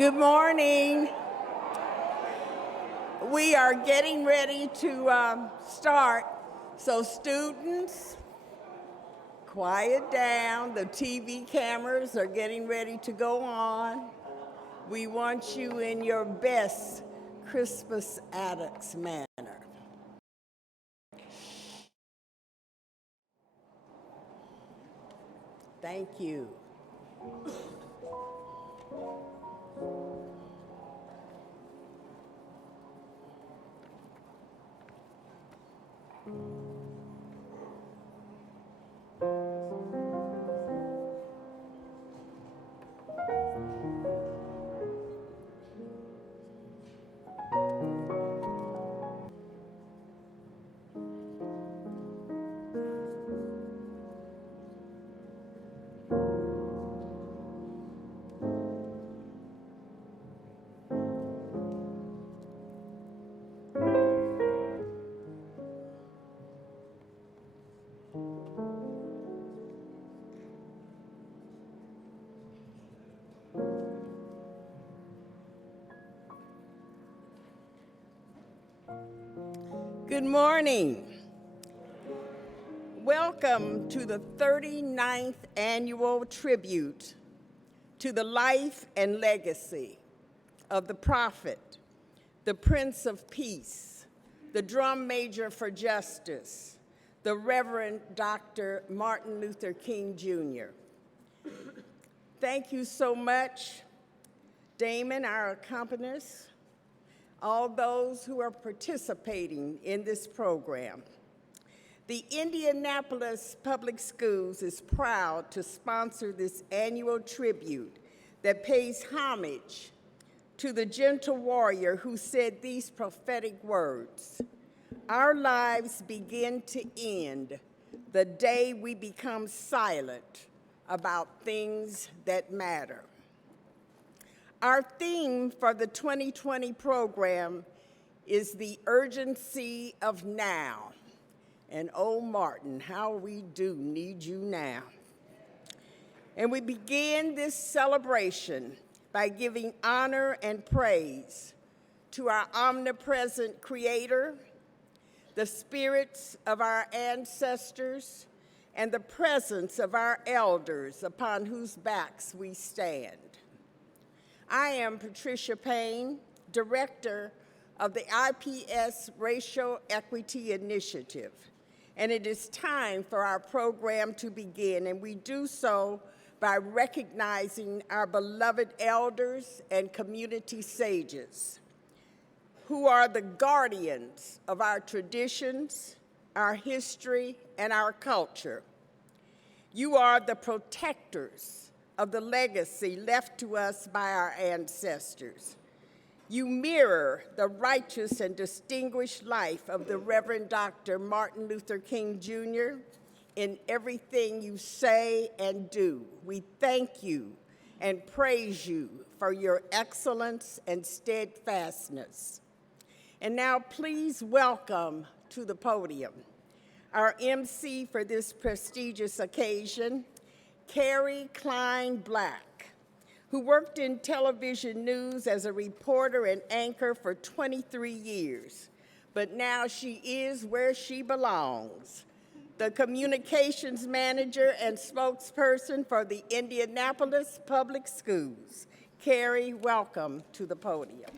Good morning. We are getting ready to start. So students, quiet down. The TV cameras are getting ready to go on. We want you in your best Crispus Attucks manner. Thank you. Good morning. Welcome to the 39th annual tribute to the life and legacy of the prophet, the Prince of Peace, the drum major for justice, the Reverend Dr. Martin Luther King Jr. Thank you so much, Damon, our accompanist, all those who are participating in this program. The Indianapolis Public Schools is proud to sponsor this annual tribute that pays homage to the gentle warrior who said these prophetic words: "Our lives begin to end the day we become silent about things that matter." Our theme for the 2020 program is the urgency of now. And oh, Martin, how we do need you now. And we begin this celebration by giving honor and praise to our omnipresent Creator, the spirits of our ancestors, and the presence of our elders upon whose backs we stand. I am Patricia Payne, Director of the IPS Racial Equity Initiative, and it is time for our program to begin, and we do so by recognizing our beloved elders and community sages, who are the guardians of our traditions, our history, and our culture. You are the protectors of the legacy left to us by our ancestors. You mirror the righteous and distinguished life of the Reverend Dr. Martin Luther King Jr. in everything you say and do. We thank you and praise you for your excellence and steadfastness. And now please welcome to the podium our MC for this prestigious occasion, Carrie Klein Black, who worked in television news as a reporter and anchor for 23 years, but now she is where she belongs, the communications manager and spokesperson for the Indianapolis Public Schools. Carrie, welcome to the podium.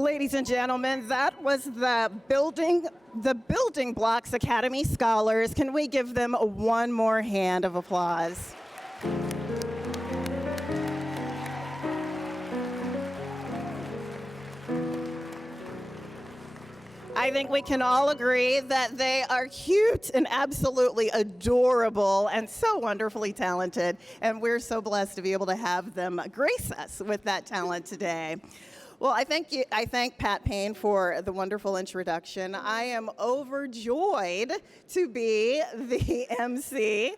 Ladies and gentlemen, that was the Building Blocks Academy Scholars. Can we give them one more hand of applause? I think we can all agree that they are cute and absolutely adorable and so wonderfully talented, and we're so blessed to be able to have them grace us with that talent today. Well, I thank Pat Payne for the wonderful introduction. I am overjoyed to be the MC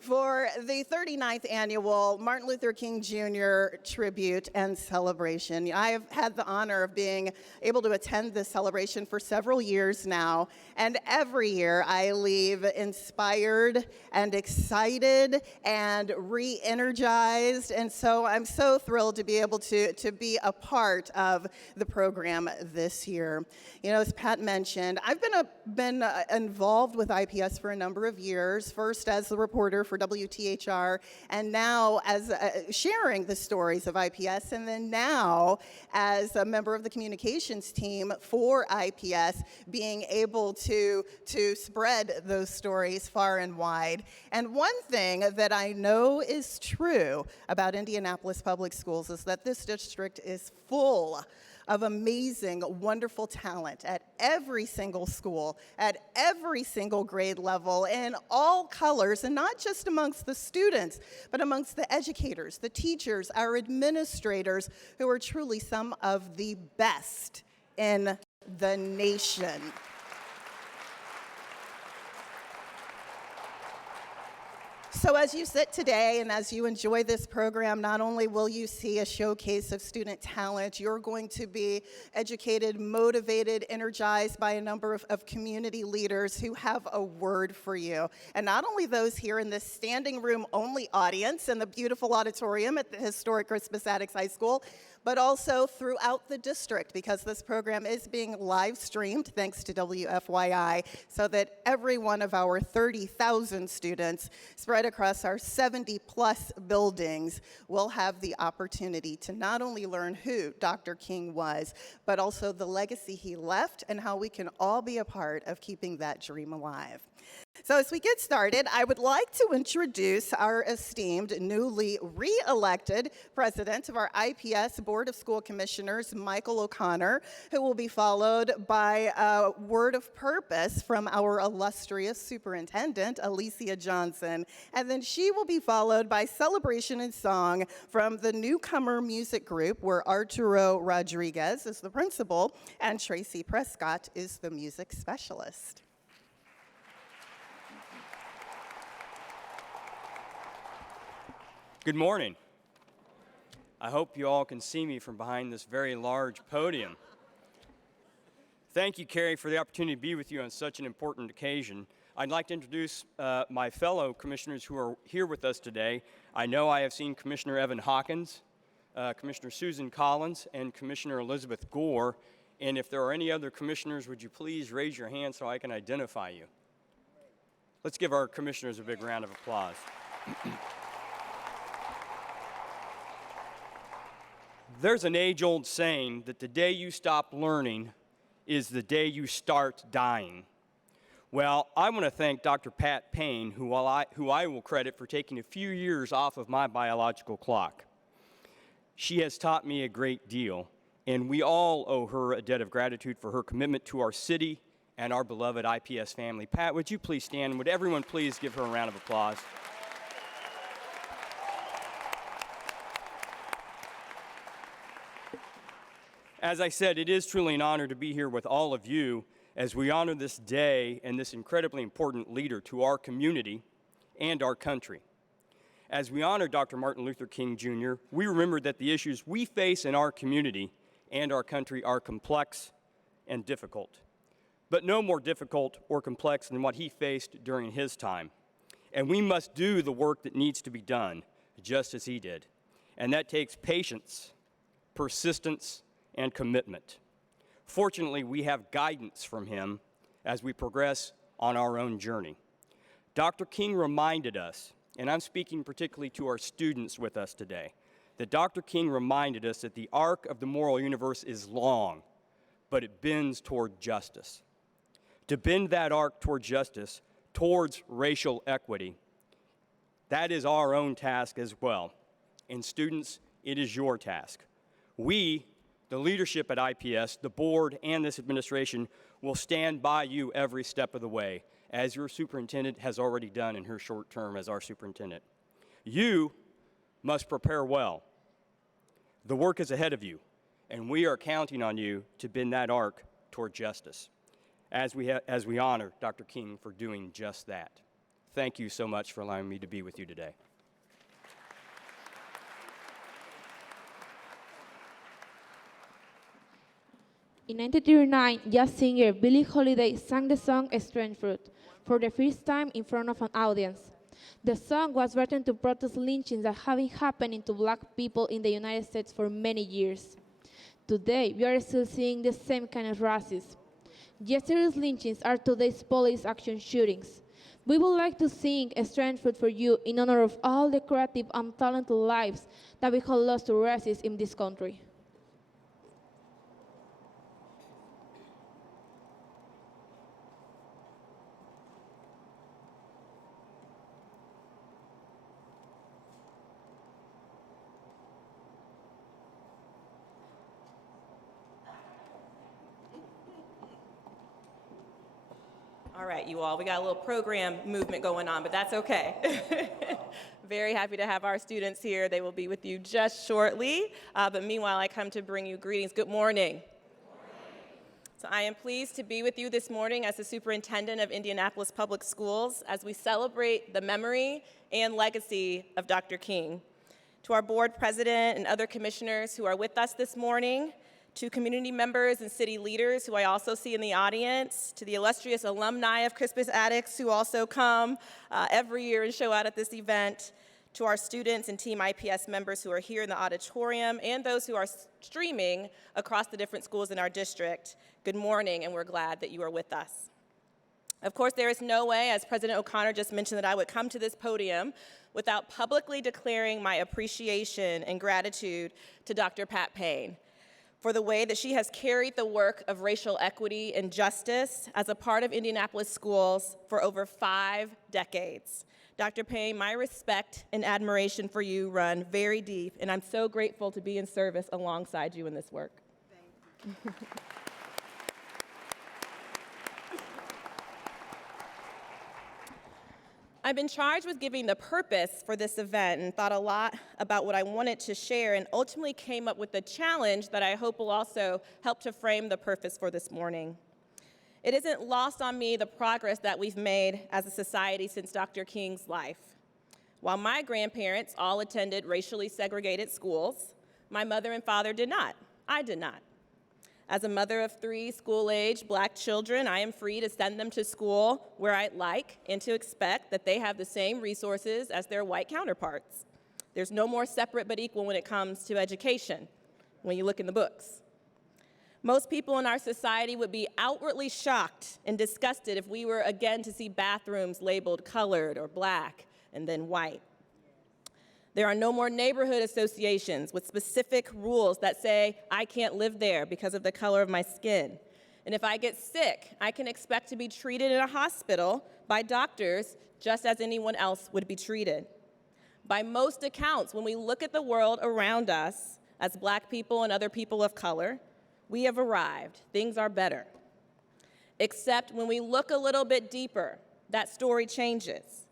for the 39th annual Martin Luther King Jr. Tribute and Celebration. I have had the honor of being able to attend this celebration for several years now, and every year I leave inspired and excited and re-energized, and so I'm so thrilled to be able to be a part of the program this year. You know, as Pat mentioned, I've been involved with IPS for a number of years, first as the reporter for WTHR, and now as sharing the stories of IPS, and then now as a member of the communications team for IPS, being able to spread those stories far and wide. And one thing that I know is true about Indianapolis Public Schools is that this district is full of amazing, wonderful talent at every single school, at every single grade level, in all colors, and not just amongst the students, but amongst the educators, the teachers, our administrators, who are truly some of the best in the nation. So as you sit today and as you enjoy this program, not only will you see a showcase of student talent, you're going to be educated, motivated, energized by a number of community leaders who have a word for you. And not only those here in this standing room only audience in the beautiful auditorium at the historic Crispus Attucks High School, but also throughout the district, because this program is being live streamed thanks to WFYI, so that every one of our 30,000 students spread across our 70-plus buildings will have the opportunity to not only learn who Dr. King was, but also the legacy he left and how we can all be a part of keeping that dream alive. So as we get started, I would like to introduce our esteemed, newly re-elected president of our IPS Board of School Commissioners, Michael O'Connor, who will be followed by a word of purpose from our illustrious superintendent, Alicia Johnson. And then she will be followed by celebration and song from the newcomer music group, where Arturo Rodriguez is the principal and Tracy Prescott is the music specialist. Good morning. I hope you all can see me from behind this very large podium. Thank you, Carrie, for the opportunity to be with you on such an important occasion. I'd like to introduce my fellow commissioners who are here with us today. I know I have seen Commissioner Evan Hawkins, Commissioner Susan Collins, and Commissioner Elizabeth Gore. And if there are any other commissioners, would you please raise your hand so I can identify you? Let's give our commissioners a big round of applause. There's an age-old saying that the day you stop learning is the day you start dying. Well, I want to thank Dr. Pat Payne, who I will credit for taking a few years off of my biological clock. She has taught me a great deal, and we all owe her a debt of gratitude for her commitment to our city and our beloved IPS family. Pat, would you please stand? Would everyone please give her a round of applause? As I said, it is truly an honor to be here with all of you as we honor this day and this incredibly important leader to our community and our country. As we honor Dr. Martin Luther King Jr., we remember that the issues we face in our community and our country are complex and difficult, but no more difficult or complex than what he faced during his time. And we must do the work that needs to be done, just as he did. And that takes patience, persistence, and commitment. Fortunately, we have guidance from him as we progress on our own journey. Dr. King reminded us, and I'm speaking particularly to our students with us today, that Dr. King reminded us that the arc of the moral universe is long, but it bends toward justice. To bend that arc toward justice, towards racial equity, that is our own task as well. And students, it is your task. We, the leadership at IPS, the board, and this administration will stand by you every step of the way, as your superintendent has already done in her short term as our superintendent. You must prepare well. The work is ahead of you, and we are counting on you to bend that arc toward justice, as we honor Dr. King for doing just that. Thank you so much for allowing me to be with you today. In 1939, jazz singer Billie Holiday sang the song Strange Fruit for the first time in front of an audience. The song was written to protest lynchings that have been happening to black people in the United States for many years. Today, we are still seeing the same kind of racism. Yesterday's lynchings are today's police action shootings. We would like to sing Strange Fruit for you in honor of all the creative and talented lives that we have lost to racism in this country. All right, you all, we got a little program movement going on, but that's okay. Very happy to have our students here. They will be with you just shortly. But meanwhile, I come to bring you greetings. Good morning. So I am pleased to be with you this morning as the superintendent of Indianapolis Public Schools as we celebrate the memory and legacy of Dr. King. To our board president and other commissioners who are with us this morning, to community members and city leaders who I also see in the audience, to the illustrious alumni of Crispus Attucks who also come every year and show out at this event, to our students and Team IPS members who are here in the auditorium, and those who are streaming across the different schools in our district, good morning, and we're glad that you are with us. Of course, there is no way, as President O'Connor just mentioned, that I would come to this podium without publicly declaring my appreciation and gratitude to Dr. Pat Payne for the way that she has carried the work of racial equity and justice as a part of Indianapolis schools for over 5 decades. Dr. Payne, my respect and admiration for you run very deep, and I'm so grateful to be in service alongside you in this work. Thank you. I've been charged with giving the purpose for this event and thought a lot about what I wanted to share and ultimately came up with a challenge that I hope will also help to frame the purpose for this morning. It isn't lost on me the progress that we've made as a society since Dr. King's life. While my grandparents all attended racially segregated schools, my mother and father did not. I did not. As a mother of 3 school-age black children, I am free to send them to school where I'd like and to expect that they have the same resources as their white counterparts. There's no more separate but equal when it comes to education, when you look in the books. Most people in our society would be outwardly shocked and disgusted if we were again to see bathrooms labeled colored or black and then white. There are no more neighborhood associations with specific rules that say I can't live there because of the color of my skin. And if I get sick, I can expect to be treated in a hospital by doctors just as anyone else would be treated. By most accounts, when we look at the world around us as black people and other people of color, we have arrived. Things are better. Except when we look a little bit deeper, that story changes.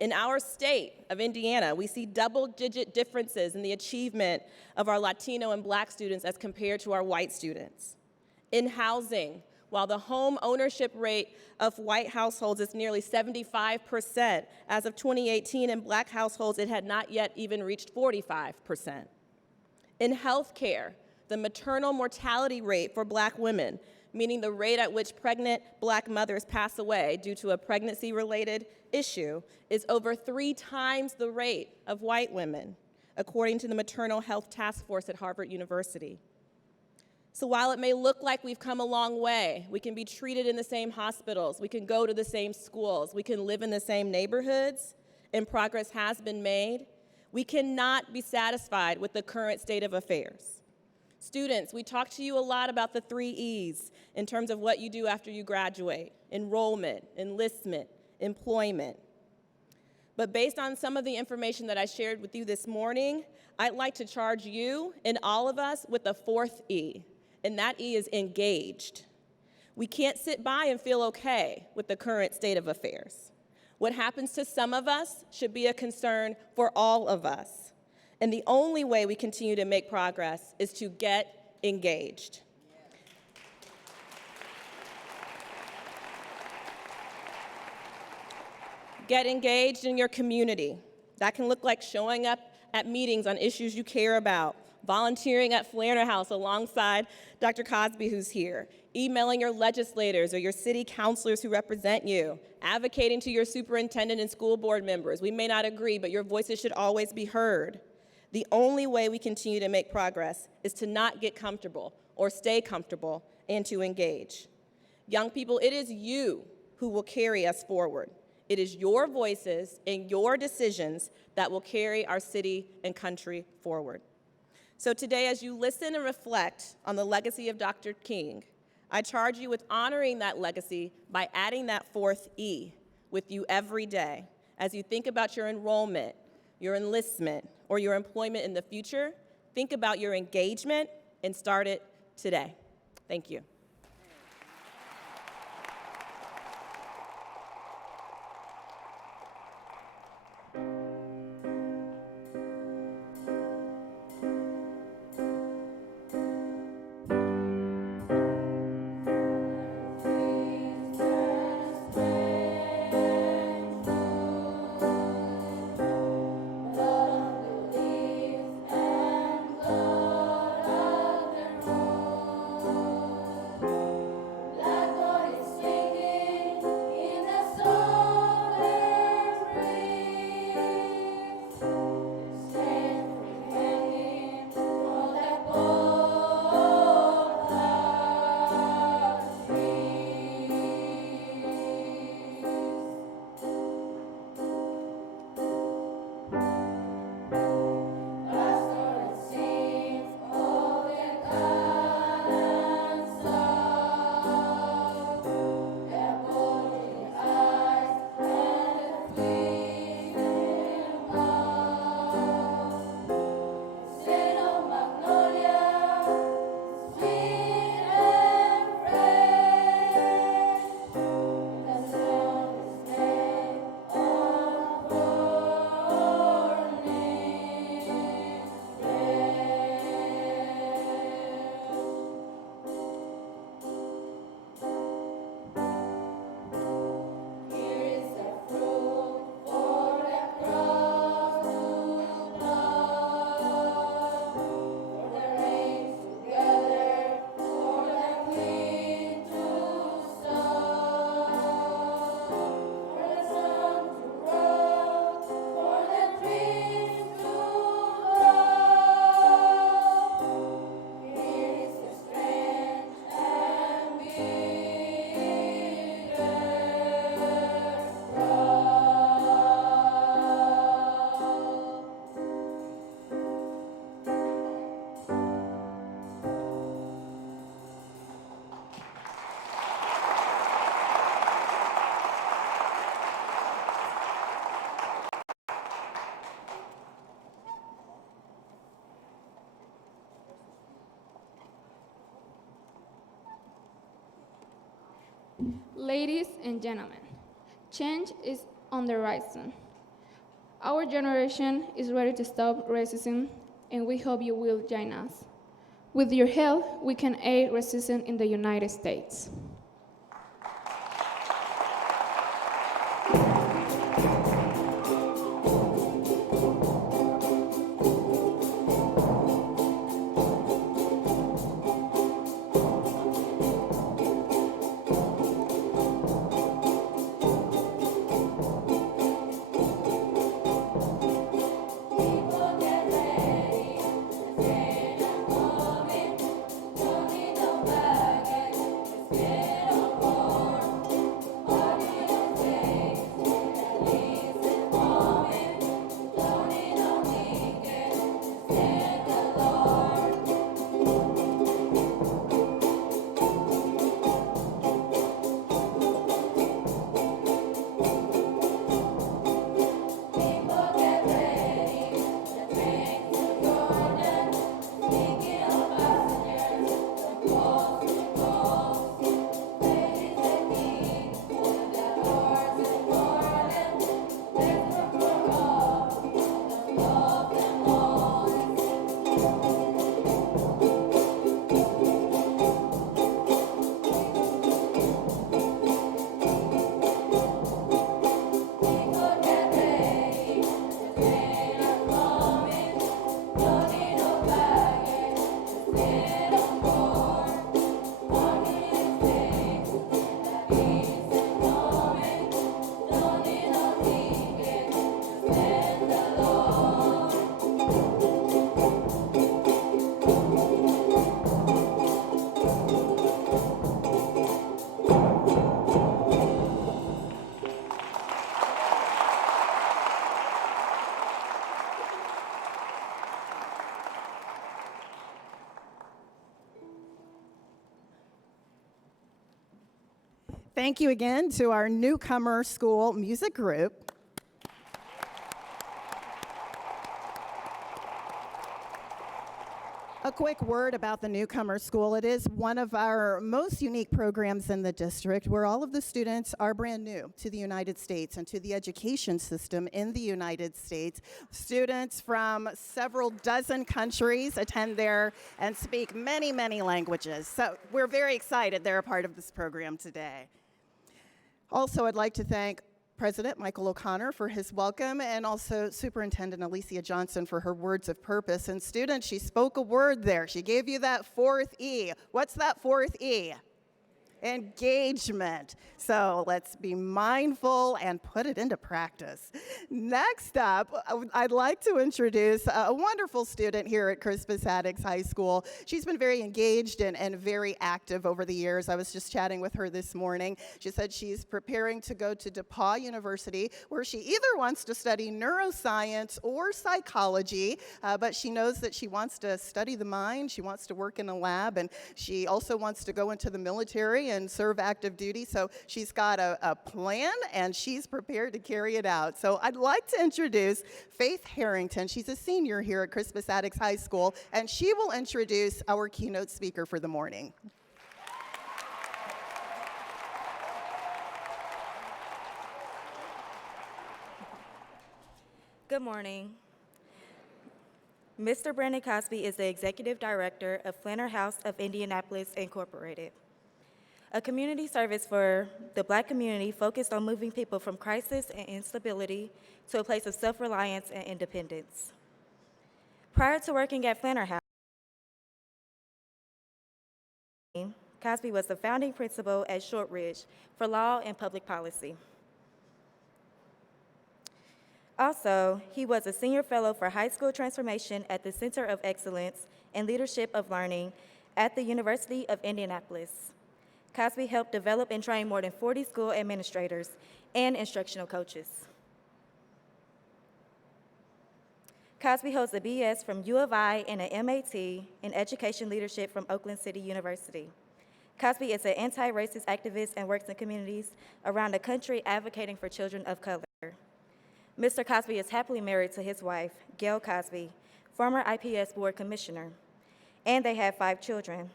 In our state of Indiana, we see double-digit differences in the achievement of our Latino and black students as compared to our white students. In housing, while the home ownership rate of white households is nearly 75%, as of 2018 in black households, it had not yet even reached 45%. In healthcare, the maternal mortality rate for black women, meaning the rate at which pregnant black mothers pass away due to a pregnancy-related issue, is over 3 times the rate of white women, according to the Maternal Health Task Force at Harvard University. So while it may look like we've come a long way, we can be treated in the same hospitals, we can go to the same schools, we can live in the same neighborhoods, and progress has been made, We cannot be satisfied with the current state of affairs. Students, we talked to you a lot about the 3 E's in terms of what you do after you graduate: enrollment, enlistment, employment. But based on some of the information that I shared with you this morning, I'd like to charge you and all of us with the 4th E, and that E is engaged. We can't sit by and feel okay with the current state of affairs. What happens to some of us should be a concern for all of us. And the only way we continue to make progress is to get engaged. Get engaged in your community. That can look like showing up at meetings on issues you care about, volunteering at Flanner House alongside Dr. Cosby, who's here, emailing your legislators or your city councilors who represent you, advocating to your superintendent and school board members. We may not agree, but your voices should always be heard. The only way we continue to make progress is to not get comfortable or stay comfortable and to engage. Young people, it is you who will carry us forward. It is your voices and your decisions that will carry our city and country forward. So today, as you listen and reflect on the legacy of Dr. King, I charge you with honoring that legacy by adding that 4th E with you every day. As you think about your enrollment, your enlistment, or your employment in the future, think about your engagement and start it today. Thank you. Ladies and gentlemen, change is on the horizon. Our generation is ready to stop racism, and we hope you will join us. With your help, we can end racism in the United States. Yeah. Thank you again to our newcomer school music group. A quick word about the newcomer school. It is one of our most unique programs in the district where all of the students are brand new to the United States and to the education system in the United States. Students from several dozen countries attend there and speak many, many languages. So we're very excited they're a part of this program today. Also, I'd like to thank President Michael O'Connor for his welcome, and also Superintendent Alicia Johnson for her words of purpose. And students, she spoke a word there. She gave you that fourth E. What's that fourth E? Engagement. So let's be mindful and put it into practice. Next up, I'd like to introduce a wonderful student here at Crispus Attucks High School. She's been very engaged and very active over the years. I was just chatting with her this morning. She said she's preparing to go to DePauw University, where she either wants to study neuroscience or psychology, but she knows that she wants to study the mind, she wants to work in a lab, and she also wants to go into the military and serve active duty. So she's got a plan, and she's prepared to carry it out. So I'd like to introduce Faith Harrington. She's a senior here at Crispus Attucks High School, and she will introduce our keynote speaker for the morning. Good morning. Mr. Brandon Cosby is the Executive Director of Flanner House of Indianapolis, Incorporated, a community service for the Black community focused on moving people from crisis and instability to a place of self-reliance and independence. Prior to working at Flanner House, Cosby was the founding principal at Shortridge for Law and Public Policy. Also, he was a senior fellow for high school transformation at the Center of Excellence and Leadership of Learning at the University of Indianapolis. Cosby helped develop and train more than 40 school administrators and instructional coaches. Cosby holds a BS from U of I and an MAT in Education Leadership from Oakland City University. Cosby is an anti-racist activist and works in communities around the country advocating for children of color. Mr. Cosby is happily married to his wife, Gail Cosby, former IPS board commissioner, and they have 5 children.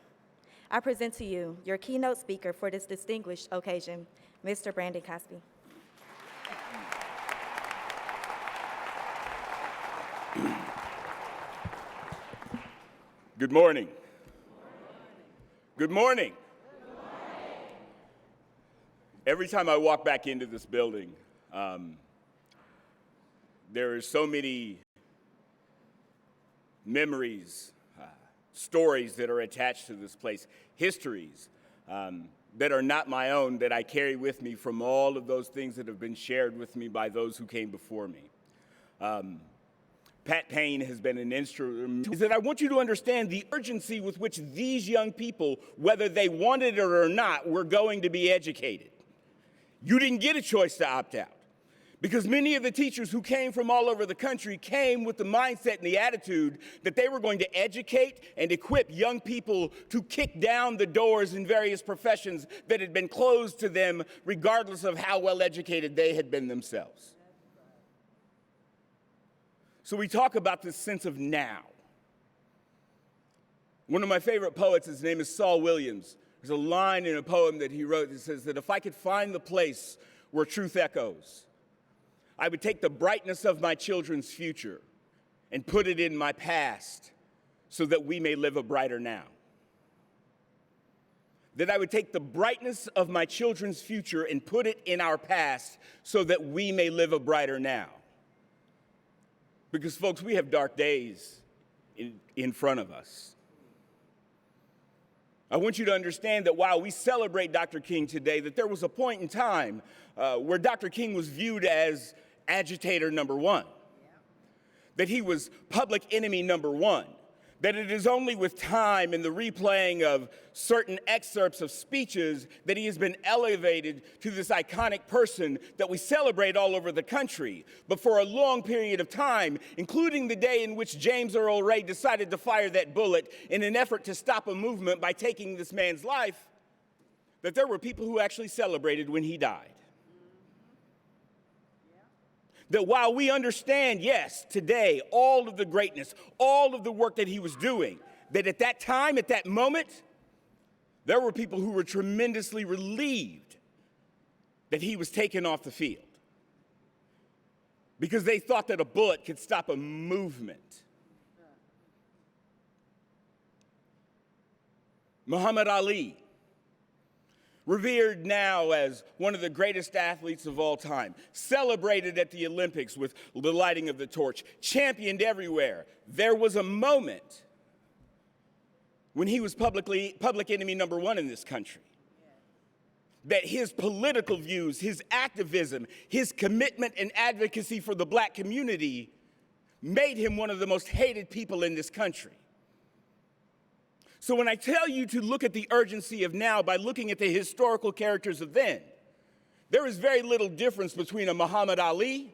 I present to you your keynote speaker for this distinguished occasion, Mr. Brandon Cosby. Good morning. Good morning. Every time I walk back into this building, there are so many memories, stories that are attached to this place, histories that are not my own that I carry with me from all of those things that have been shared with me by those who came before me. Pat Payne has been an instrument. Is that I want you to understand the urgency with which these young people, whether they wanted it or not, were going to be educated. You didn't get a choice to opt out. Because many of the teachers who came from all over the country came with the mindset and the attitude that they were going to educate and equip young people to kick down the doors in various professions that had been closed to them, regardless of how well educated they had been themselves. So we talk about this sense of now. One of my favorite poets, his name is Saul Williams. There's a line in a poem that he wrote that says that if I could find the place where truth echoes, I would take the brightness of my children's future and put it in my past so that we may live a brighter now. That I would take the brightness of my children's future and put it in our past so that we may live a brighter now. Because, folks, we have dark days in front of us. I want you to understand that while we celebrate Dr. King today, that there was a point in time where Dr. King was viewed as agitator number one, that he was public enemy number one, that it is only with time and the replaying of certain excerpts of speeches that he has been elevated to this iconic person that we celebrate all over the country. But for a long period of time, including the day in which James Earl Ray decided to fire that bullet in an effort to stop a movement by taking this man's life, that there were people who actually celebrated when he died. That while we understand, yes, today, all of the greatness, all of the work that he was doing, that at that time, at that moment, there were people who were tremendously relieved that he was taken off the field because they thought that a bullet could stop a movement. Muhammad Ali, revered now as one of the greatest athletes of all time, celebrated at the Olympics with the lighting of the torch, championed everywhere. There was a moment when he was public enemy number one in this country, that his political views, his activism, his commitment and advocacy for the black community made him one of the most hated people in this country. So when I tell you to look at the urgency of now by looking at the historical characters of then, there is very little difference between a Muhammad Ali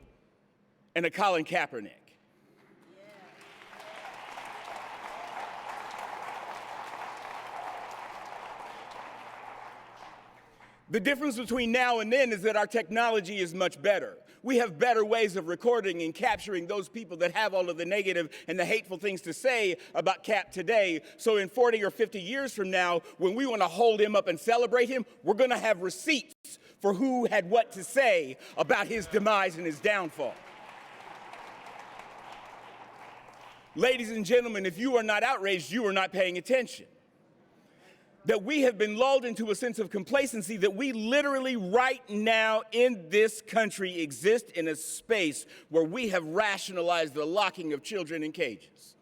and a Colin Kaepernick. The difference between now and then is that our technology is much better. We have better ways of recording and capturing those people that have all of the negative and the hateful things to say about Cap today. So in 40 or 50 years from now, when we want to hold him up and celebrate him, we're going to have receipts for who had what to say about his demise and his downfall. Ladies and gentlemen, if you are not outraged, you are not paying attention. That we have been lulled into a sense of complacency, that we literally right now in this country exist in a space where we have rationalized the locking of children in cages.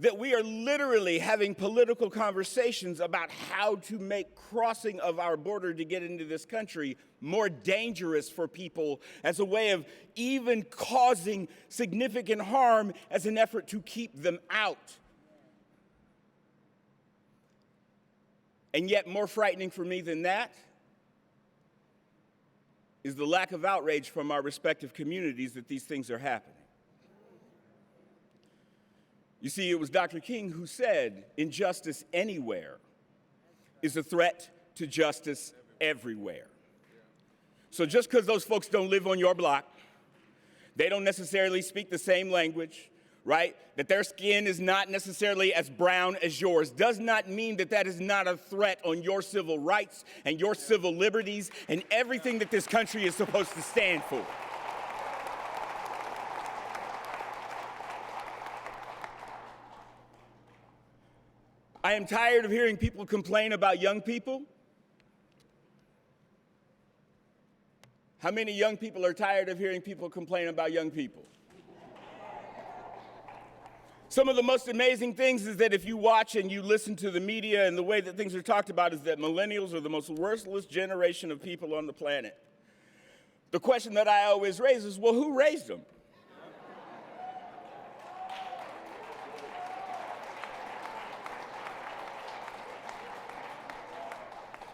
That we are literally having political conversations about how to make crossing of our border to get into this country more dangerous for people as a way of even causing significant harm as an effort to keep them out. And yet, more frightening for me than that is the lack of outrage from our respective communities that these things are happening. You see, it was Dr. King who said, injustice anywhere is a threat to justice everywhere. So just because those folks don't live on your block, they don't necessarily speak the same language, right? That their skin is not necessarily as brown as yours, does not mean that that is not a threat on your civil rights and your civil liberties and everything that this country is supposed to stand for. I am tired of hearing people complain about young people. How many young people are tired of hearing people complain about young people? Some of the most amazing things is that if you watch and you listen to the media and the way that things are talked about is that millennials are the most worthless generation of people on the planet. The question that I always raise is, well, who raised them?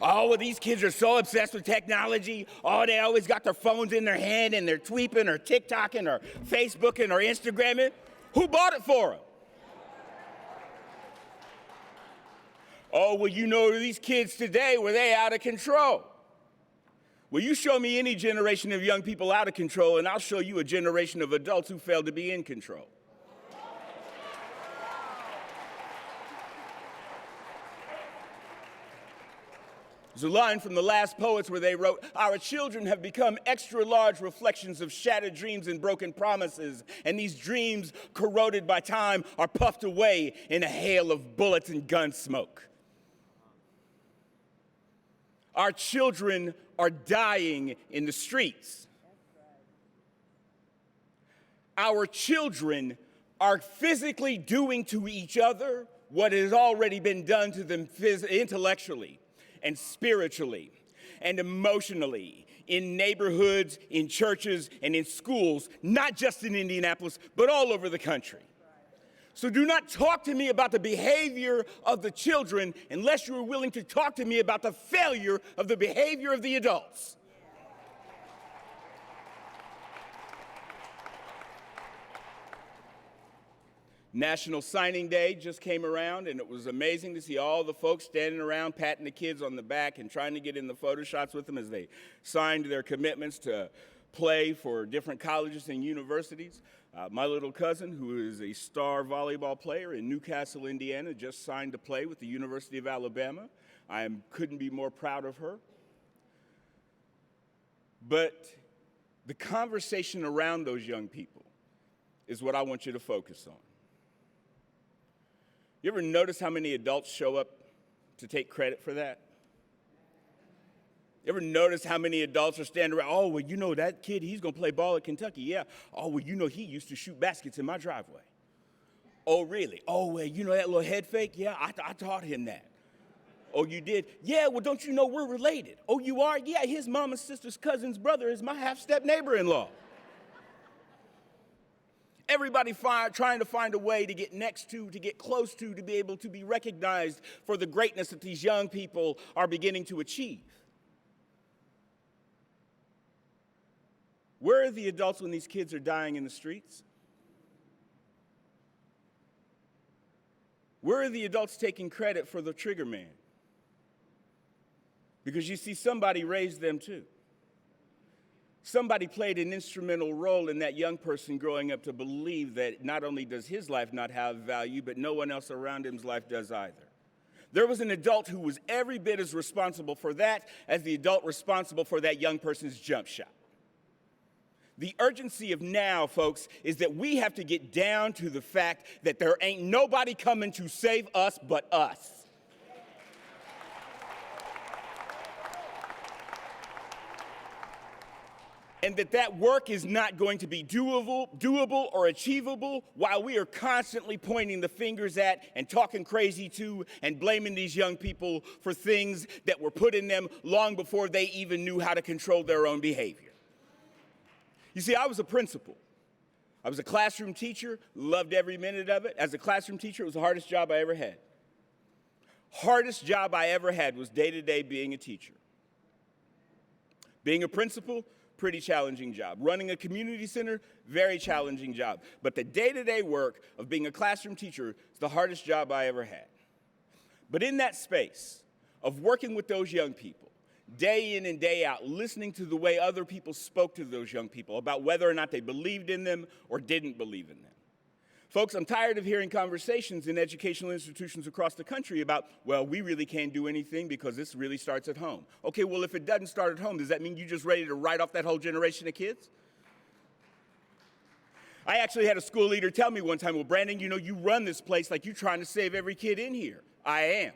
Oh, well, these kids are so obsessed with technology. Oh, they always got their phones in their hand and they're tweeting or TikToking or Facebooking or Instagramming. Who bought it for them? Oh, well, you know, these kids today, were they out of control? Well, you show me any generation of young people out of control, and I'll show you a generation of adults who failed to be in control. There's a line from the last poets where they wrote, our children have become extra large reflections of shattered dreams and broken promises, and these dreams, corroded by time, are puffed away in a hail of bullets and gun smoke. Our children are dying in the streets. Our children are physically doing to each other what has already been done to them intellectually and spiritually and emotionally in neighborhoods, in churches, and in schools, not just in Indianapolis, but all over the country. So do not talk to me about the behavior of the children unless you are willing to talk to me about the failure of the behavior of the adults. National Signing Day just came around, and it was amazing to see all the folks standing around patting the kids on the back and trying to get in the photo shots with them as they signed their commitments to play for different colleges and universities. My little cousin, who is a star volleyball player in Newcastle, Indiana, just signed to play with the University of Alabama. I couldn't be more proud of her. But the conversation around those young people is what I want you to focus on. You ever notice how many adults show up to take credit for that? You ever notice how many adults are standing around, oh, well, you know that kid, he's going to play ball at Kentucky. Yeah. Oh, well, you know he used to shoot baskets in my driveway. Oh, really? Oh, well, you know that little head fake? Yeah, I taught him that. Oh, you did? Yeah, well, don't you know we're related? Oh, you are? Yeah, his mama's sister's cousin's brother is my half-step neighbor-in-law. Everybody trying to find a way to get next to get close to be able to be recognized for the greatness that these young people are beginning to achieve. Where are the adults when these kids are dying in the streets? Where are the adults taking credit for the trigger man? Because you see, somebody raised them too. Somebody played an instrumental role in that young person growing up to believe that not only does his life not have value, but no one else around him's life does either. There was an adult who was every bit as responsible for that as the adult responsible for that young person's jump shot. The urgency of now, folks, is that we have to get down to the fact that there ain't nobody coming to save us but us. And that work is not going to be doable or achievable while we are constantly pointing the fingers at and talking crazy to and blaming these young people for things that were put in them long before they even knew how to control their own behavior. You see, I was a principal. I was a classroom teacher, loved every minute of it. As a classroom teacher, it was the hardest job I ever had. Hardest job I ever had was day-to-day being a teacher. Being a principal, pretty challenging job. Running a community center, very challenging job. But the day-to-day work of being a classroom teacher is the hardest job I ever had. But in that space of working with those young people, day in and day out, listening to the way other people spoke to those young people about whether or not they believed in them or didn't believe in them. Folks, I'm tired of hearing conversations in educational institutions across the country about, well, we really can't do anything because this really starts at home. Okay, well, if it doesn't start at home, does that mean you're just ready to write off that whole generation of kids? I actually had a school leader tell me one time, well, Brandon, you know, you run this place like you're trying to save every kid in here. I am.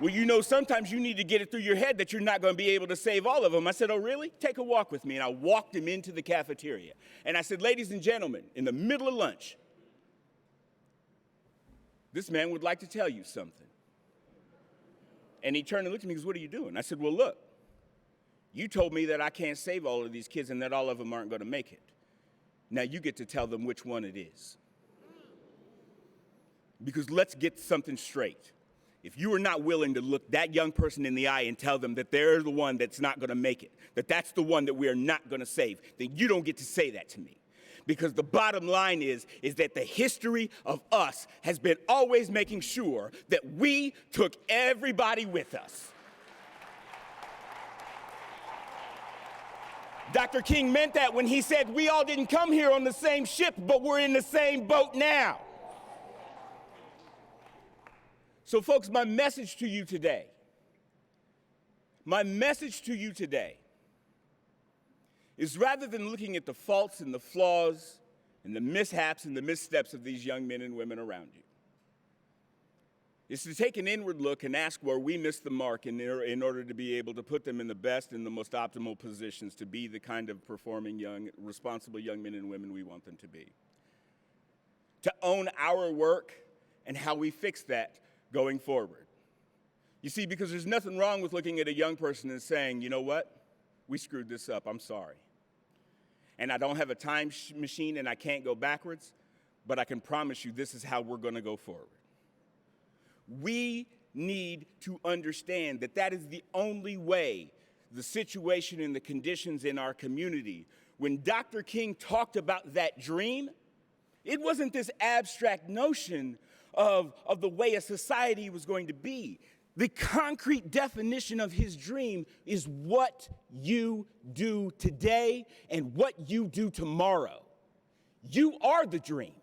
Well, you know, sometimes you need to get it through your head that you're not going to be able to save all of them. I said, oh, really? Take a walk with me. And I walked him into the cafeteria. And I said, ladies and gentlemen, in the middle of lunch, this man would like to tell you something. And he turned and looked at me and goes, what are you doing? I said, well, look, you told me that I can't save all of these kids and that all of them aren't going to make it. Now you get to tell them which one it is. Because let's get something straight. If you are not willing to look that young person in the eye and tell them that they're the one that's not going to make it, that that's the one that we are not going to save, then you don't get to say that to me. Because the bottom line is that the history of us has been always making sure that we took everybody with us. Dr. King meant that when he said we all didn't come here on the same ship, but we're in the same boat now. So, folks, my message to you today is rather than looking at the faults and the flaws and the mishaps and the missteps of these young men and women around you, is to take an inward look and ask where we missed the mark in order to be able to put them in the best and the most optimal positions to be the kind of performing young, responsible young men and women we want them to be. To own our work and how we fix that going forward. You see, because there's nothing wrong with looking at a young person and saying, you know what, we screwed this up, I'm sorry. And I don't have a time machine and I can't go backwards, but I can promise you this is how we're going to go forward. We need to understand that that is the only way the situation and the conditions in our community, when Dr. King talked about that dream, it wasn't this abstract notion of the way a society was going to be. The concrete definition of his dream is what you do today and what you do tomorrow. You are the dream.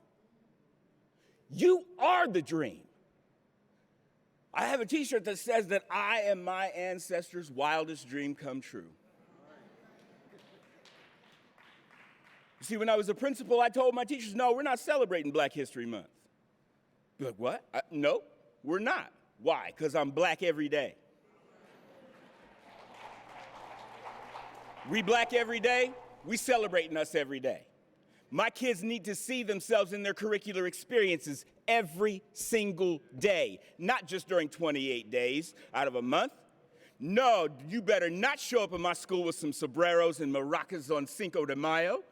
You are the dream. I have a t-shirt that says that I am my ancestors' wildest dream come true. You see, when I was a principal, I told my teachers, no, we're not celebrating Black History Month. Be like, what? No, we're not. Why? Because I'm Black every day. We Black every day, we celebrating us every day. My kids need to see themselves in their curricular experiences every single day, not just during 28 days out of a month. No, you better not show up in my school with some sombreros and maracas on Cinco de Mayo.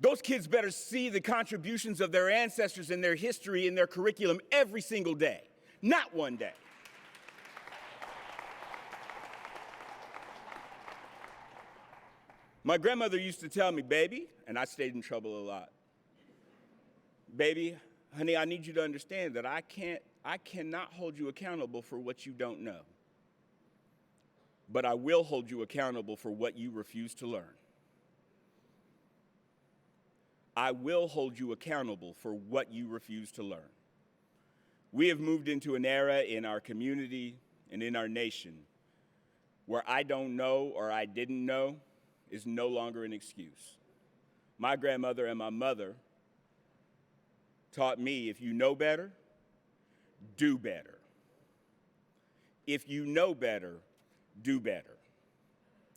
Those kids better see the contributions of their ancestors and their history in their curriculum every single day, not one day. My grandmother used to tell me, baby, and I stayed in trouble a lot. Baby, honey, I need you to understand that I cannot hold you accountable for what you don't know. But I will hold you accountable for what you refuse to learn. I will hold you accountable for what you refuse to learn. We have moved into an era in our community and in our nation where I don't know or I didn't know is no longer an excuse. My grandmother and my mother taught me, if you know better, do better. If you know better, do better.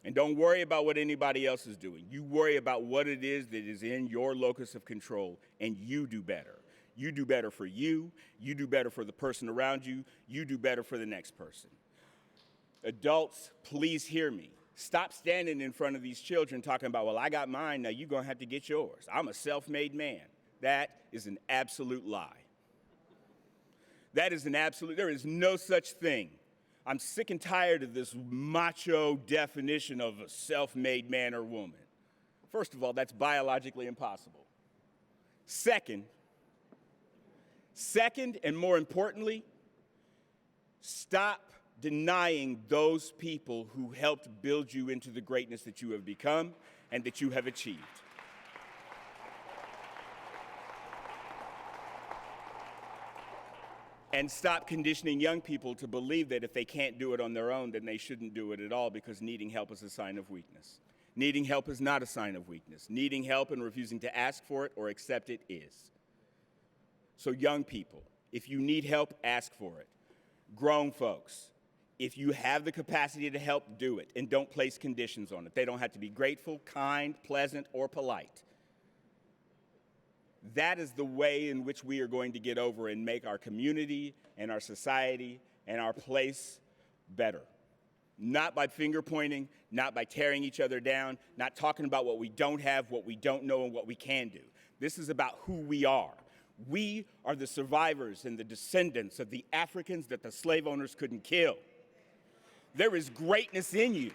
And don't worry about what anybody else is doing. You worry about what it is that is in your locus of control, and you do better. You do better for you do better for the person around you, you do better for the next person. Adults, please hear me. Stop standing in front of these children talking about, well, I got mine, now you're gonna have to get yours. I'm a self-made man. That is an absolute lie. That is an absolute, there is no such thing. I'm sick and tired of this macho definition of a self-made man or woman. First of all, that's biologically impossible. Second, and more importantly, stop denying those people who helped build you into the greatness that you have become and that you have achieved. And stop conditioning young people to believe that if they can't do it on their own, then they shouldn't do it at all, because needing help is a sign of weakness. Needing help is not a sign of weakness. Needing help and refusing to ask for it or accept it is. So young people, if you need help, ask for it. Grown folks, if you have the capacity to help, do it, and don't place conditions on it. They don't have to be grateful, kind, pleasant, or polite. That is the way in which we are going to get over and make our community and our society and our place better. Not by finger pointing, not by tearing each other down, not talking about what we don't have, what we don't know, and what we can do. This is about who we are. We are the survivors and the descendants of the Africans that the slave owners couldn't kill. There is greatness in you.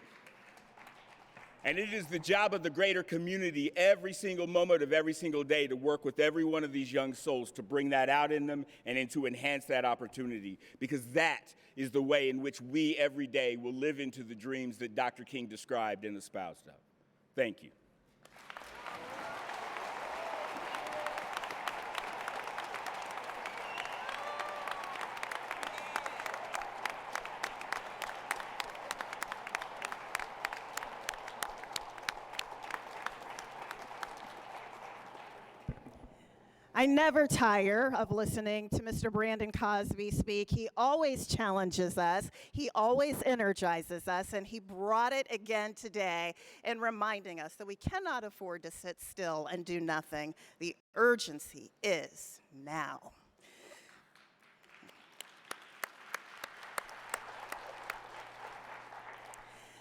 And it is the job of the greater community every single moment of every single day to work with every one of these young souls to bring that out in them and to enhance that opportunity, because that is the way in which we every day will live into the dreams that Dr. King described and espoused of. Thank you. I never tire of listening to Mr. Brandon Cosby speak. He always challenges us, he always energizes us, and he brought it again today in reminding us that we cannot afford to sit still and do nothing. The urgency is now.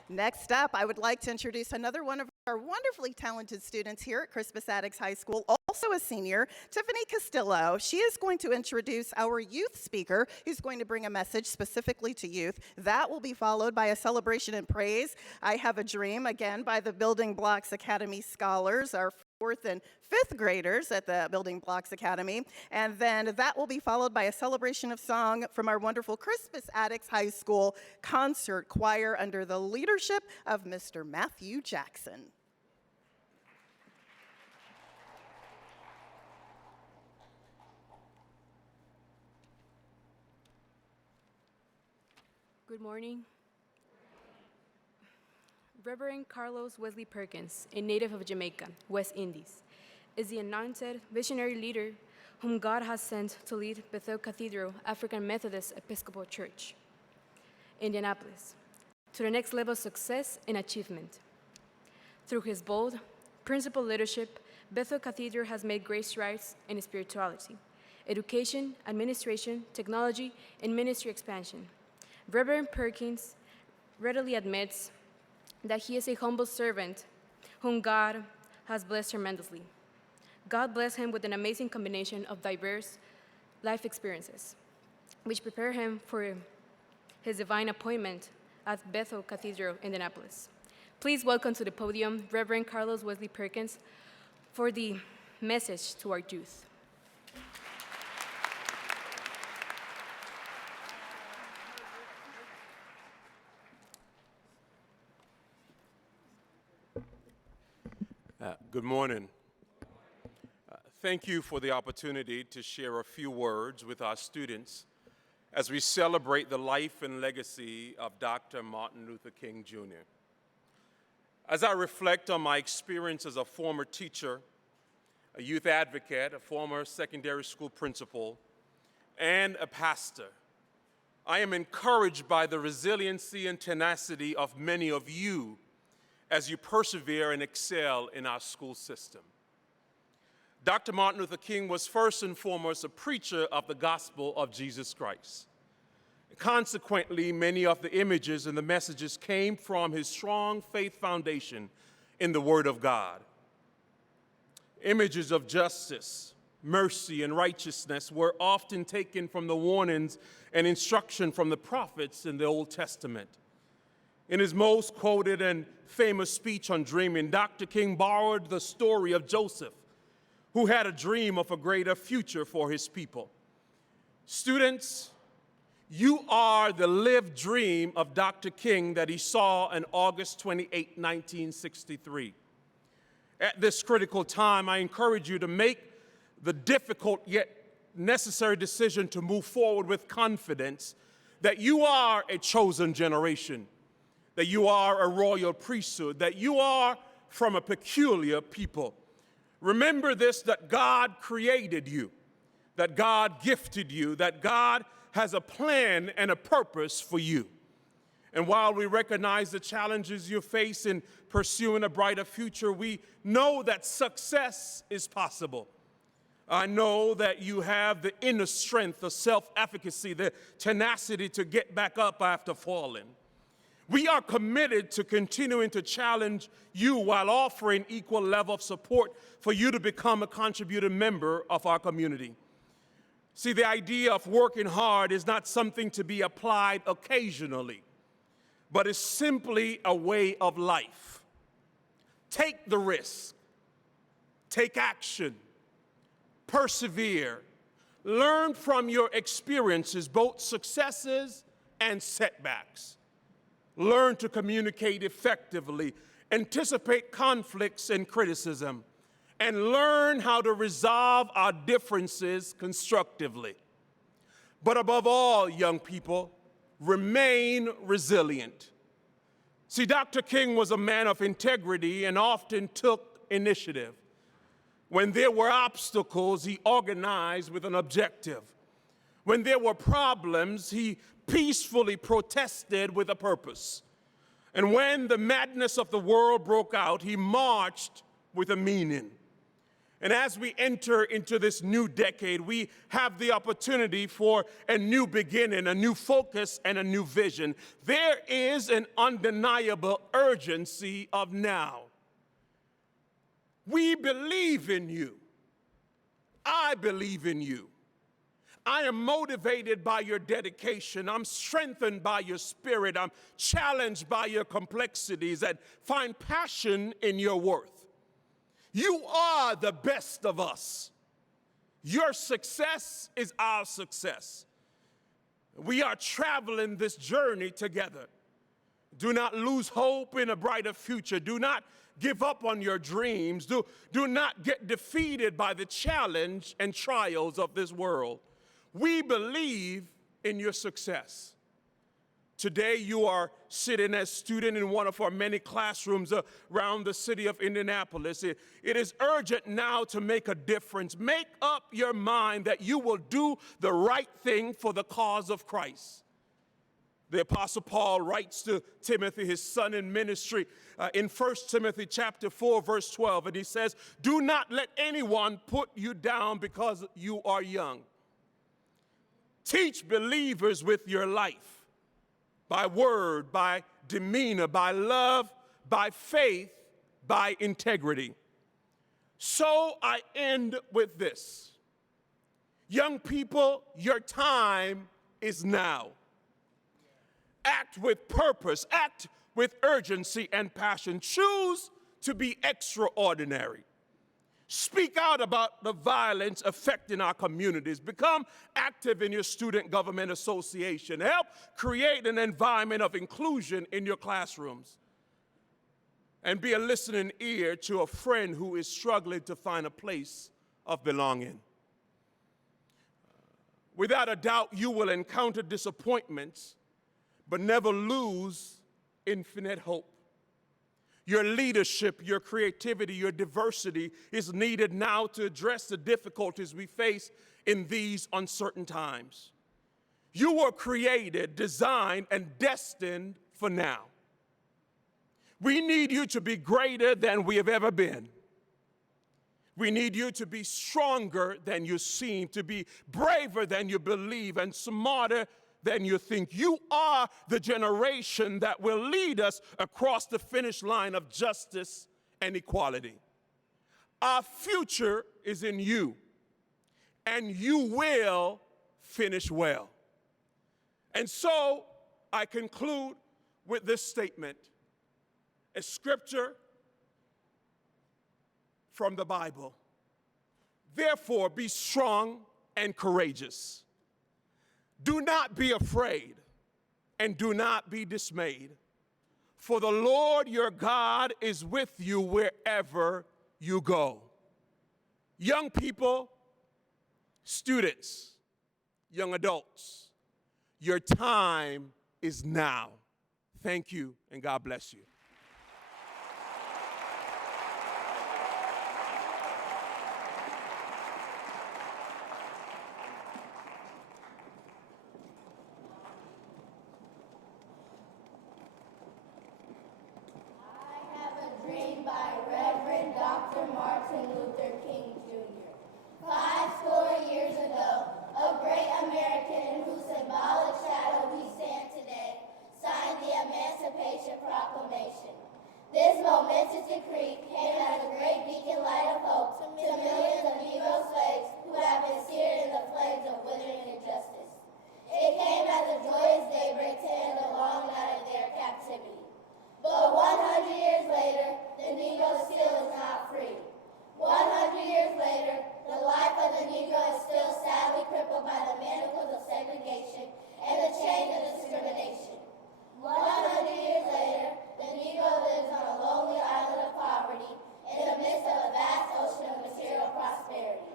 Next up, I would like to introduce another one of our wonderfully talented students here at Crispus Attucks High School. Also a senior, Tiffany Castillo. She is going to introduce our youth speaker who's going to bring a message specifically to youth. That will be followed by a celebration and praise, I Have a Dream, again by the Building Blocks Academy scholars, our fourth and fifth graders at the Building Blocks Academy. And then that will be followed by a celebration of song from our wonderful Crispus Attucks High School concert choir under the leadership of Mr. Matthew Jackson. Good morning. Reverend Carlos Wesley Perkins, a native of Jamaica, West Indies, is the anointed visionary leader whom God has sent to lead Bethel Cathedral African Methodist Episcopal Church, Indianapolis, to the next level of success and achievement. Through his bold, principled leadership, Bethel Cathedral has made great strides in spirituality, education, administration, technology, and ministry expansion. Reverend Perkins readily admits that he is a humble servant whom God has blessed tremendously. God blessed him with an amazing combination of diverse life experiences, which prepare him for his divine appointment at Bethel Cathedral, Indianapolis. Please welcome to the podium Reverend Carlos Wesley Perkins for the message to our youth. Good morning. Thank you for the opportunity to share a few words with our students as we celebrate the life and legacy of Dr. Martin Luther King, Jr. As I reflect on my experience as a former teacher, a youth advocate, a former secondary school principal, and a pastor, I am encouraged by the resiliency and tenacity of many of you as you persevere and excel in our school system. Dr. Martin Luther King was first and foremost a preacher of the gospel of Jesus Christ. Consequently, many of the images and the messages came from his strong faith foundation in the Word of God. Images of justice, mercy, and righteousness were often taken from the warnings and instruction from the prophets in the Old Testament. In his most quoted and famous speech on dreaming, Dr. King borrowed the story of Joseph, who had a dream of a greater future for his people. Students, you are the lived dream of Dr. King that he saw on August 28, 1963. At this critical time, I encourage you to make the difficult yet necessary decision to move forward with confidence that you are a chosen generation, that you are a royal priesthood, that you are from a peculiar people. Remember this, that God created you, that God gifted you, that God has a plan and a purpose for you. And while we recognize the challenges you face in pursuing a brighter future, we know that success is possible. I know that you have the inner strength, the self-efficacy, the tenacity to get back up after falling. We are committed to continuing to challenge you while offering equal level of support for you to become a contributing member of our community. See, the idea of working hard is not something to be applied occasionally, but is simply a way of life. Take the risk, take action, persevere, learn from your experiences, both successes and setbacks. Learn to communicate effectively, anticipate conflicts and criticism, and learn how to resolve our differences constructively. But above all, young people, remain resilient. See, Dr. King was a man of integrity and often took initiative. When there were obstacles, he organized with an objective. When there were problems, he peacefully protested with a purpose. And when the madness of the world broke out, he marched with a meaning. And as we enter into this new decade, we have the opportunity for a new beginning, a new focus, and a new vision. There is an undeniable urgency of now. We believe in you. I believe in you. I am motivated by your dedication. I'm strengthened by your spirit. I'm challenged by your complexities and find passion in your worth. You are the best of us. Your success is our success. We are traveling this journey together. Do not lose hope in a brighter future. Do not give up on your dreams. Do not get defeated by the challenge and trials of this world. We believe in your success. Today, you are sitting as a student in one of our many classrooms around the city of Indianapolis. It is urgent now to make a difference. Make up your mind that you will do the right thing for the cause of Christ. The Apostle Paul writes to Timothy, his son in ministry, in 1 Timothy chapter 4, verse 12, and he says, "Do not let anyone put you down because you are young. Teach believers with your life, by word, by demeanor, by love, by faith, by integrity." So I end with this. Young people, your time is now. Act with purpose, act with urgency and passion. Choose to be extraordinary. Speak out about the violence affecting our communities. Become active in your student government association. Help create an environment of inclusion in your classrooms. And be a listening ear to a friend who is struggling to find a place of belonging. Without a doubt, you will encounter disappointments, but never lose infinite hope. Your leadership, your creativity, your diversity is needed now to address the difficulties we face in these uncertain times. You were created, designed, and destined for now. We need you to be greater than we have ever been. We need you to be stronger than you seem, to be braver than you believe, and smarter than you think. You are the generation that will lead us across the finish line of justice and equality. Our future is in you, and you will finish well. And so I conclude with this statement, a scripture from the Bible. Therefore, be strong and courageous. Do not be afraid, and do not be dismayed, for the Lord your God is with you wherever you go. Young people, students, young adults, your time is now. Thank you, and God bless you. By Reverend Dr. Martin Luther King Jr. 50 years ago, a great American in whose symbolic shadow we stand today signed the Emancipation Proclamation. This momentous decree came as a great beacon light of hope to millions of Negro slaves who have been seared in the flames of withering injustice. It came as a joyous daybreak to end the long night of their captivity. But 100 years later, the Negro still is not free. 100 years later, the life of the Negro is still sadly crippled by the manacles of segregation and the chains of discrimination. 100 years later, the Negro lives on a lonely island of poverty in the midst of a vast ocean of material prosperity.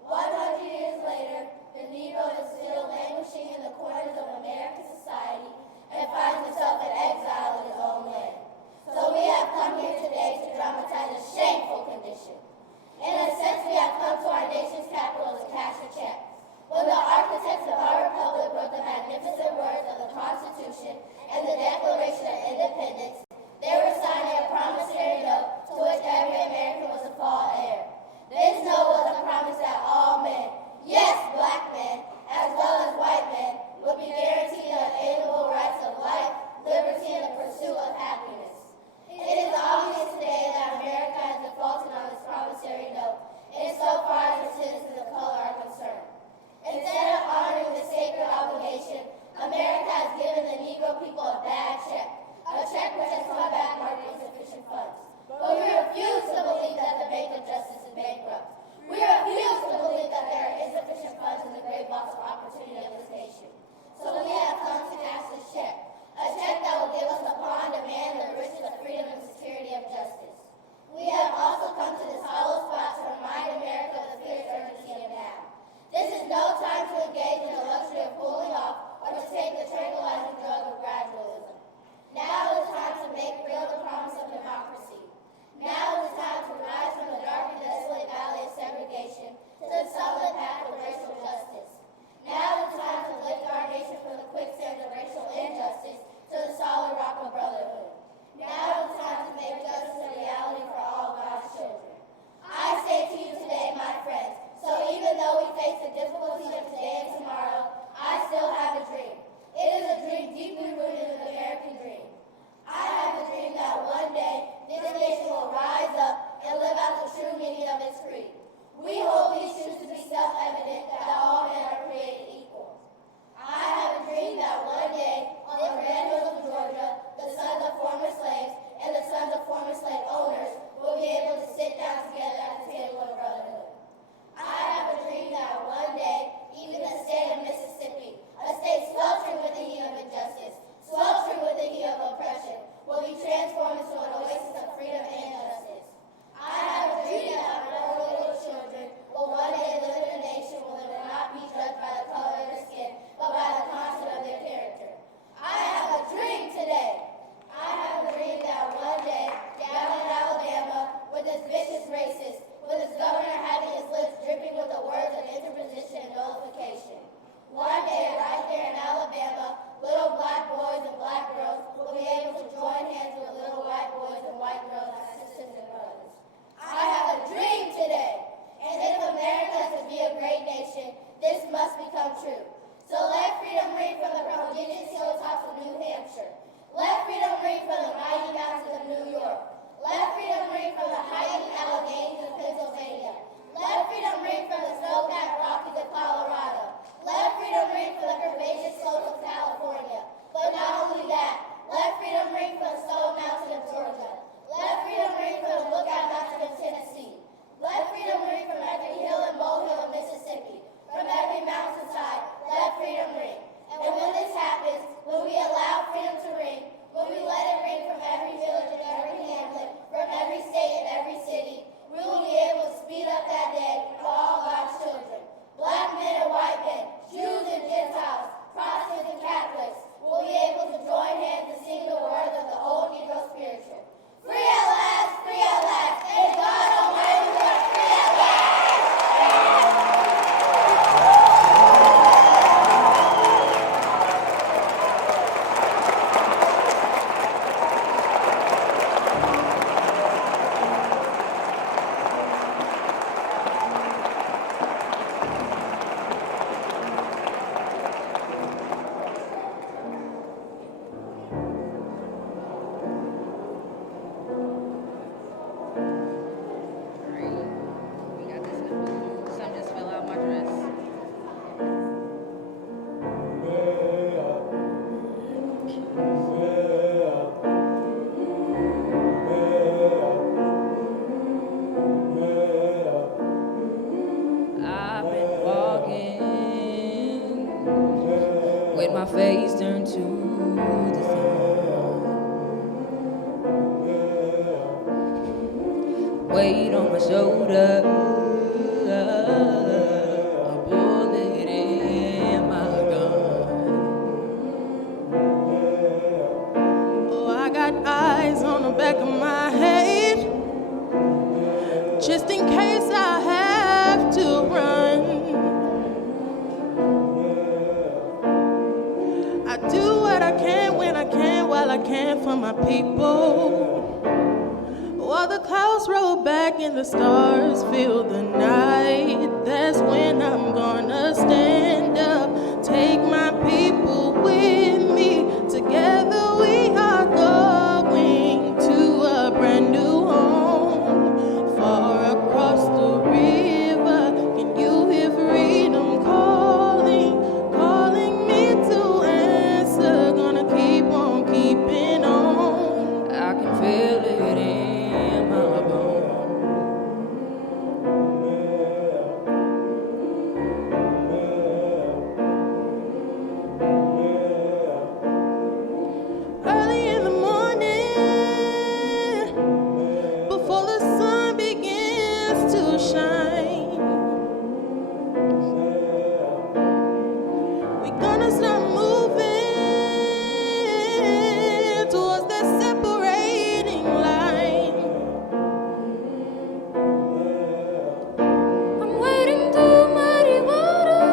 100 years later, the Negro is still languishing in the with my face turned to the sun. Weight on my shoulder, a bullet in my gun. Oh, I got eyes on the back of my head, just in case I have to run. I do what I can when I can, while I can for my people. While the clouds roll back and the stars fill the night, that's when I'm gonna stand up, take my people with me. Together we are going to a brand new home, far across the river. Can you hear freedom calling, calling me to answer? Gonna keep on keeping on. I can feel it in my bones. Early in the morning, before the sun begins to shine, we're gonna start moving towards that separating line. I'm wading through muddy water.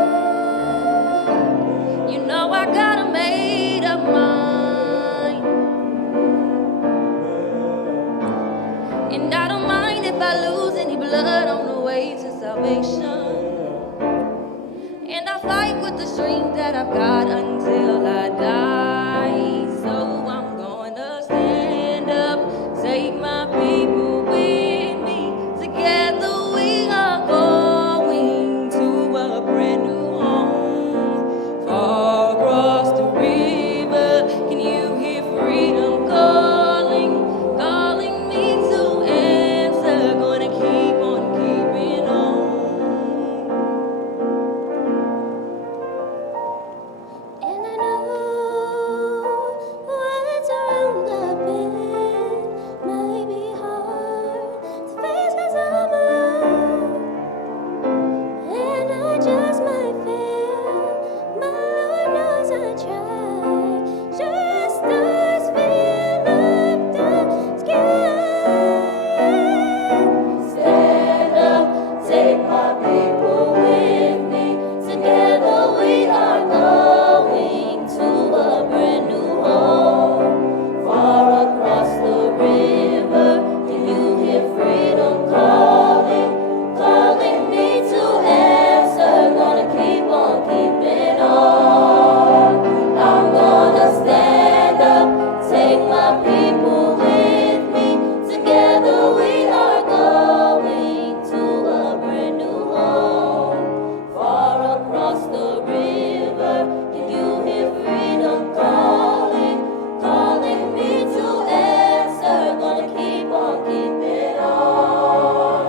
You know I got a made up mind, and I don't mind if I lose any blood on the way to salvation. And I fight with the strength that I've got until I die. So I'm gonna stand up, take my people with me. Together we are going to a brand new home, far across the river. Can you hear freedom calling, calling me to answer? Gonna keep on keeping on. And I know what's around the bend might be hard to face 'cause I'm alone, and I just might fail. My Lord knows I tried. Sure stars fill up the sky. Stand up, take my people with me. Together we are going to a brand new home, far across the river. Can you hear freedom calling, calling me to answer? Gonna keep on keeping on. I'm gonna stand up, take my people with me. Together we are going to a brand new home, far across the river. Can you hear freedom calling, calling me to answer? Gonna keep on keeping on.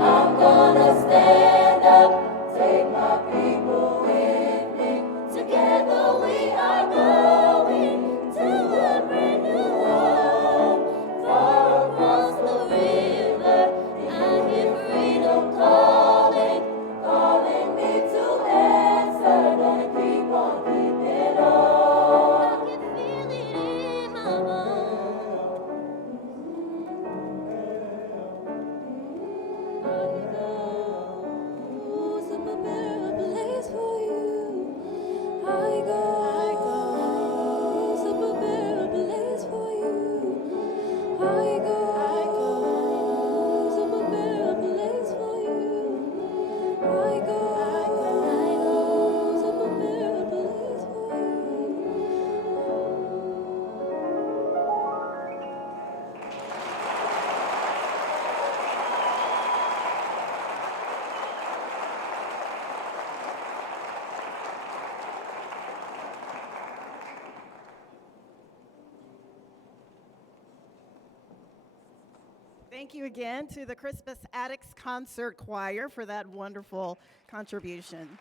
I'm gonna stand up, take my people with me. Together we are going to a brand new home, far across the river. I hear freedom calling, calling me to answer. Gonna keep on keeping on. I can feel it in my bones. To prepare a place for you. I go to prepare a place for you. I go to prepare a place for you. I go to prepare a place for you. Thank you again to the Crispus Attucks Concert Choir for that wonderful contribution.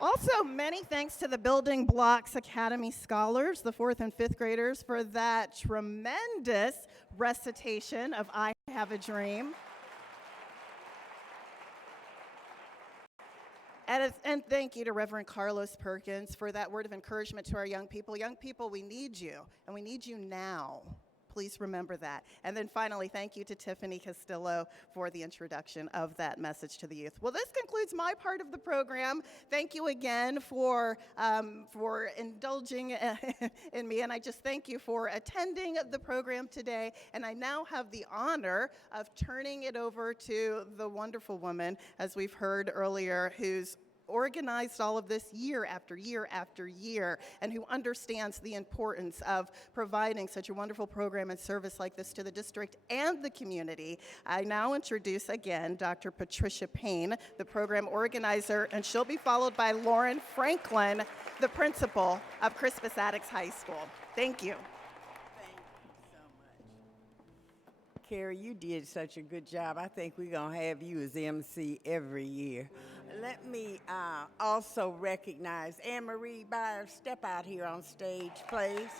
Also, many thanks to the Building Blocks Academy scholars, the 4th and 5th graders, for that tremendous recitation of I Have a Dream. And thank you to Reverend Carlos Perkins for that word of encouragement to our young people. Young people, we need you, and we need you now. Please remember that. And then finally, thank you to Tiffany Castillo for the introduction of that message to the youth. Well, this concludes my part of the program. Thank you again for indulging in me, and I just thank you for attending the program today. And I now have the honor of turning it over to the wonderful woman, as we've heard earlier, who's organized all of this year after year after year, and who understands the importance of providing such a wonderful program and service like this to the district and the community. I now introduce again Dr. Patricia Payne, the program organizer, and she'll be followed by Lauren Franklin, the principal of Crispus Attucks High School. Thank you. Thank you so much. Carrie, you did such a good job. I think we're going to have you as MC every year. Let me also recognize Anne-Marie Byers. Step out here on stage, please.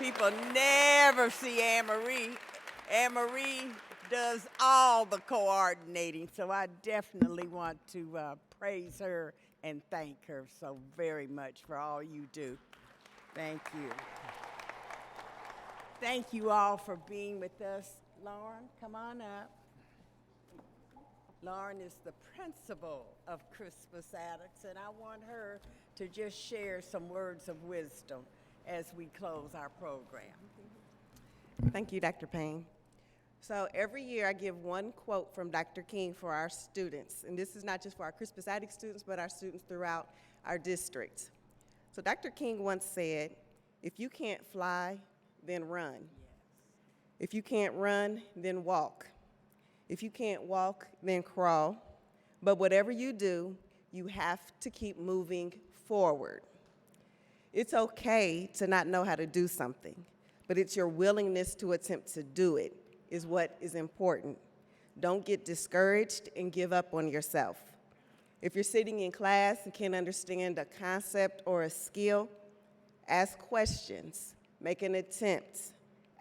People never see Anne-Marie. Anne-Marie does all the coordinating, so I definitely want to praise her and thank her so very much for all you do. Thank you. Thank you all for being with us. Lauren, come on up. Lauren is the principal of Crispus Attucks, and I want her to just share some words of wisdom as we close our program. Thank you, Dr. Payne. So every year I give one quote from Dr. King for our students, and this is not just for our Crispus Attucks students, but our students throughout our district. So Dr. King once said, if you can't fly, then run. Yes. If you can't run, then walk. If you can't walk, then crawl. But whatever you do, you have to keep moving forward. It's okay to not know how to do something, but it's your willingness to attempt to do it is what is important. Don't get discouraged and give up on yourself. If you're sitting in class and can't understand a concept or a skill, ask questions, make an attempt,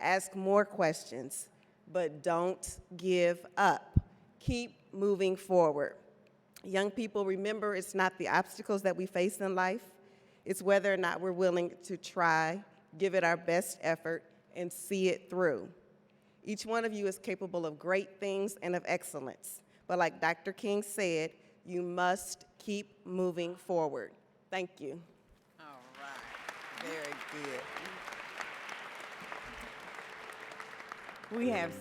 ask more questions, but don't give up. Keep moving forward. Young people, remember, it's not the obstacles that we face in life, it's whether or not we're willing to try, give it our best effort, and see it through. Each one of you is capable of great things and of excellence, but like Dr. King said, you must keep moving forward. Thank you. All right, very good. We have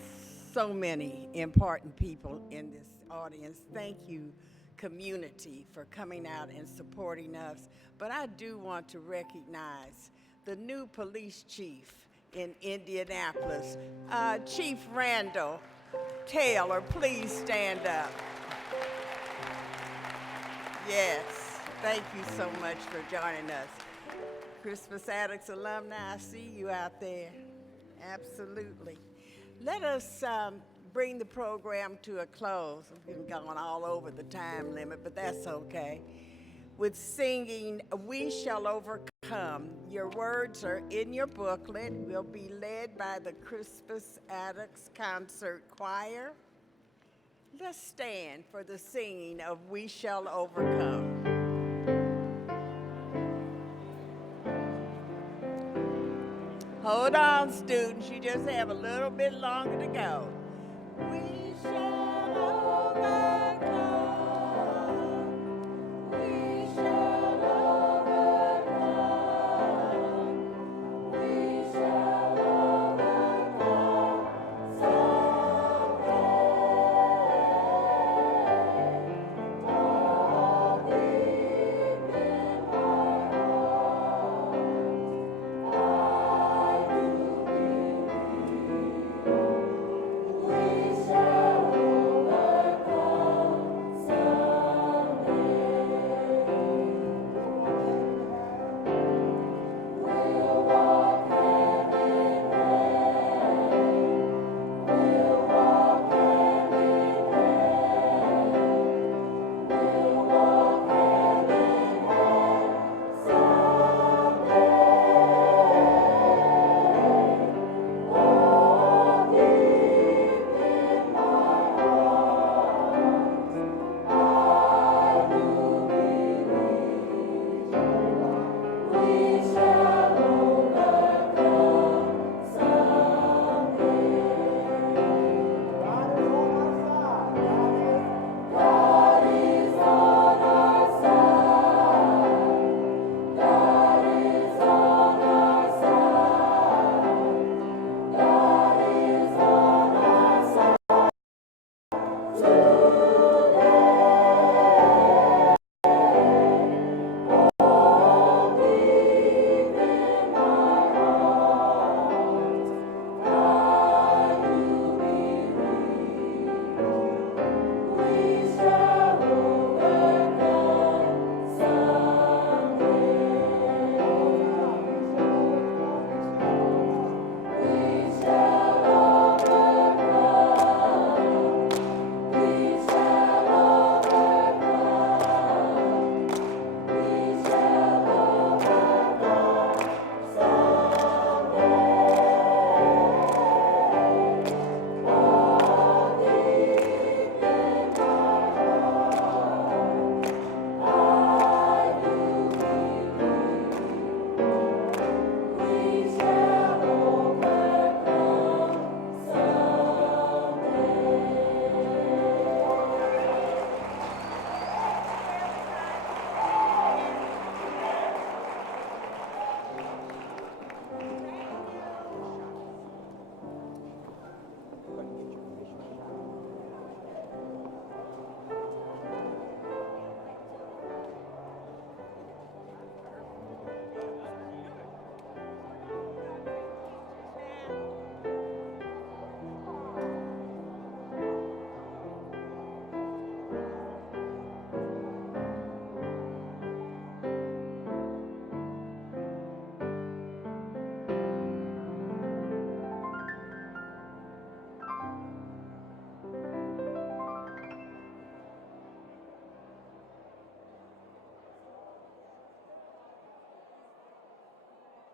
so many important people in this audience. Thank you, community, for coming out and supporting us. But I do want to recognize the new police chief in Indianapolis, Chief Randall Taylor. Please stand up. Yes, thank you so much for joining us. Crispus Attucks alumni, I see you out there. Absolutely. Let us bring the program to a close. We've been going all over the time limit, but that's okay. With singing, We Shall Overcome. Your words are in your booklet. We'll be led by the Crispus Attucks Concert Choir. Let's stand for the singing of We Shall Overcome. Hold on, students. You just have a little bit longer to go. We shall